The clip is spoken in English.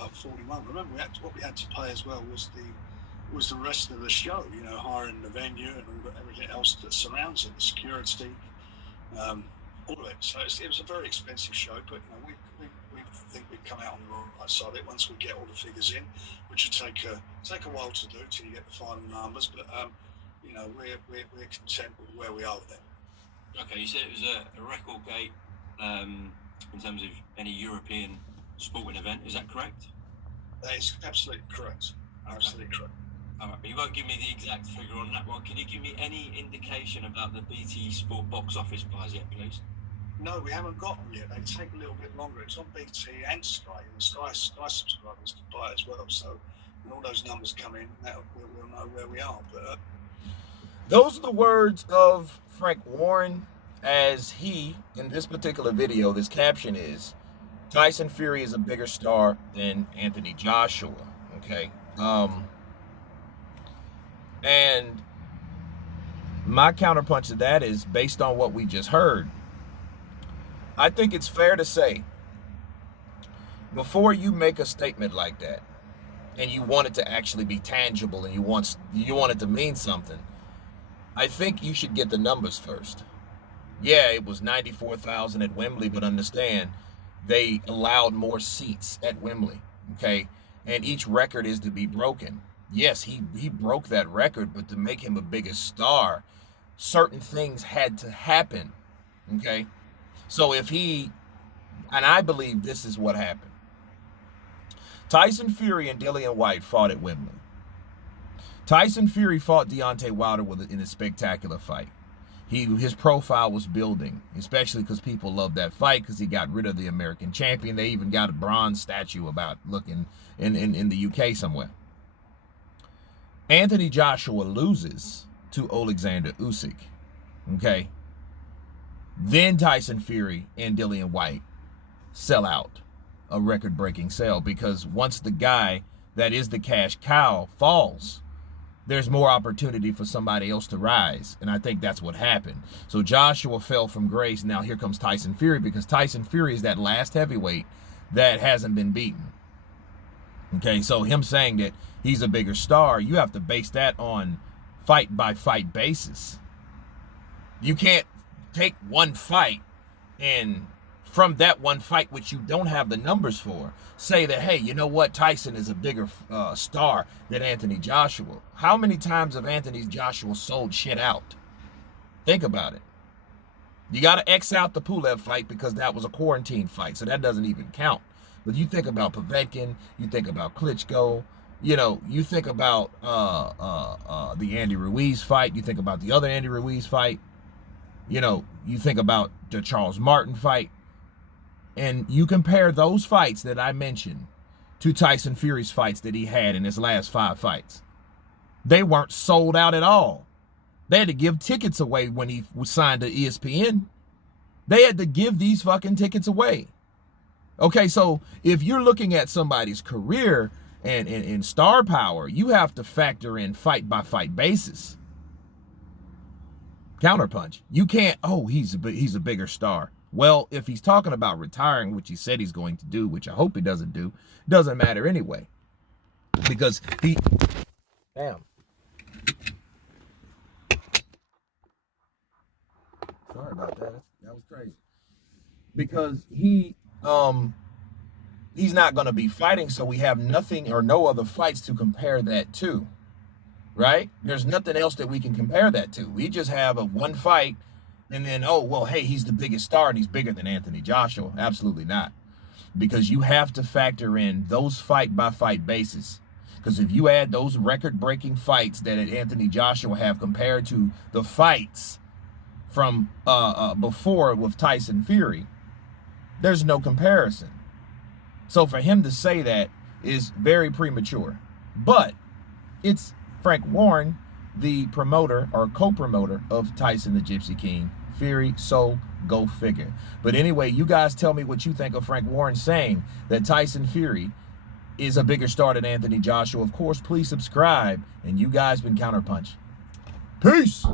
above 41. Remember, what we had to pay as well was the rest of the show. You know, hiring the venue and everything else that surrounds it, the security, all of it. So it was a very expensive show. But you know, we think we'd come out on the right side of it once we get all the figures in, which would take a while to do till you get the final numbers. But you know, we're content with where we are with it. Okay, you said it was a record gate in terms of any European sporting event. Is that correct? That is absolutely correct. Absolutely correct. All right, but you won't give me the exact figure on that one. Can you give me any indication about the BT Sport box office buys yet, please? No, we haven't got them yet. They take a little bit longer. It's on BT and Sky, and the Sky subscribers can buy as well. So when all those numbers come in, we'll know where we are. But those are the words of Frank Warren, as he, in this particular video, this caption is, Tyson Fury is a bigger star than Anthony Joshua, okay? And my counterpunch to that is, based on what we just heard, I think it's fair to say, before you make a statement like that, and you want it to actually be tangible and you want it to mean something, I think you should get the numbers first. Yeah, it was 94,000 at Wembley, but understand, they allowed more seats at Wembley, okay? And each record is to be broken. Yes, he broke that record, but to make him a bigger star, certain things had to happen, okay? So if he, and I believe this is what happened. Tyson Fury and Dillian Whyte fought at Wembley. Tyson Fury fought Deontay Wilder in a spectacular fight. His profile was building, especially because people loved that fight because he got rid of the American champion. They even got a bronze statue about looking in the UK somewhere. Anthony Joshua loses to Alexander Usyk, okay? Then Tyson Fury and Dillian Whyte sell out, a record-breaking sale, because once the guy that is the cash cow falls, there's more opportunity for somebody else to rise, and I think that's what happened. So Joshua fell from grace. Now here comes Tyson Fury, because Tyson Fury is that last heavyweight that hasn't been beaten. Okay, so him saying that he's a bigger star, you have to base that on fight-by-fight basis. You can't take one fight and from that one fight, which you don't have the numbers for, say that, hey, you know what, Tyson is a bigger star than Anthony Joshua. How many times have Anthony Joshua sold shit out? Think about it. You got to X out the Pulev fight because that was a quarantine fight, so that doesn't even count. But you think about Povetkin, you think about Klitschko, you know, you think about the Andy Ruiz fight, you think about the other Andy Ruiz fight, you know, you think about the Charles Martin fight, and you compare those fights that I mentioned to Tyson Fury's fights that he had in his last 5 fights. They weren't sold out at all. They had to give tickets away when he was signed to ESPN. They had to give these fucking tickets away. Okay, so if you're looking at somebody's career and star power, you have to factor in fight-by-fight basis. Counterpunch. You can't, oh, he's a bigger star. Well, if he's talking about retiring, which he said he's going to do, which I hope he doesn't do, doesn't matter anyway. Because he, damn. Sorry about that. That was crazy. Because he's not going to be fighting, so we have nothing or no other fights to compare that to, right? There's nothing else that we can compare that to. We just have a one fight, and then, oh, well, hey, he's the biggest star, and he's bigger than Anthony Joshua. Absolutely not. Because you have to factor in those fight-by-fight bases. Because if you add those record-breaking fights that Anthony Joshua have compared to the fights from before with Tyson Fury, there's no comparison. So for him to say that is very premature. But it's Frank Warren, the promoter or co-promoter of Tyson the Gypsy King Fury, so go figure. But anyway, you guys tell me what you think of Frank Warren saying that Tyson Fury is a bigger star than Anthony Joshua. Of course, please subscribe, and you guys been Counterpunched. Peace.